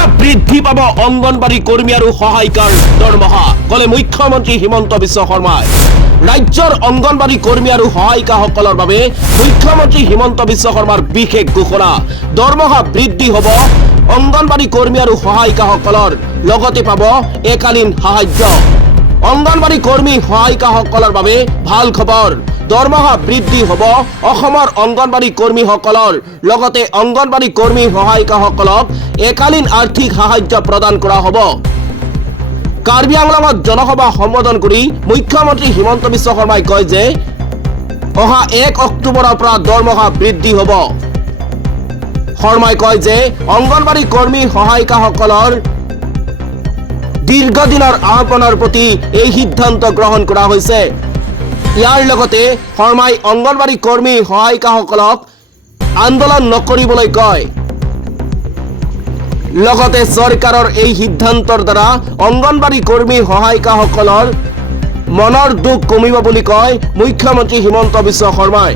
এতিয়া বৃদ্ধি পাব অংগনবাড়ী কৰ্মী আৰু সহায়িকাৰ দৰমহা কলে মুখ্যমন্ত্ৰী হিমন্ত বিশ্ব শৰ্মাই ৰাজ্যৰ অংগনবাড়ী কৰ্মী আৰু সহায়িকাসকলৰ বাবে মুখ্যমন্ত্ৰী হিমন্ত বিশ্ব শৰ্মাৰ বিশেষ ঘোষণা দৰমহা বৃদ্ধি হ'ব অংগনবাড়ী কৰ্মী আৰু সহায়িকাসকলৰ লগতে পাব একালীন সাহায্য অংগনবাড়ী কৰ্মী সহায়িকাসকলৰ বাবে ভাল খবৰ দৰমহা বৃদ্ধি হ'ব অসমৰ অংগনবাড়ী কৰ্মীসকলৰ লগতে অংগনবাড়ী কৰ্মী সহায়িকাসকলক একালীন আৰ্থিক সাহায্য প্ৰদান কৰা হ'ব কাৰ্বি আংলঙত জনসভা সম্বোধন কৰি মুখ্যমন্ত্ৰী হিমন্ত বিশ্ব শৰ্মাই কয় যে অহা 1 অক্টোবৰৰ পৰা দৰমহা বৃদ্ধি হ'ব শৰ্মাই কয় যে অংগনবাড়ী কৰ্মী সহায়িকাসকলৰ দীৰ্ঘদিনৰ আহ্বানৰ প্ৰতি এই সিদ্ধান্ত গ্ৰহণ কৰা হৈছে ইয়াৰ লগতে শৰ্মাই অংগনবাড়ী কৰ্মী সহায়িকাসকলক আন্দোলন নকৰিবলৈ কয় লগতে চৰকাৰৰ এই সিদ্ধান্তৰ দ্বাৰা অংগনবাড়ী কৰ্মী সহায়িকাসকলৰ মনৰ দুখ কমিব বুলি কয় মুখ্যমন্ত্ৰী হিমন্ত বিশ্ব শৰ্মাই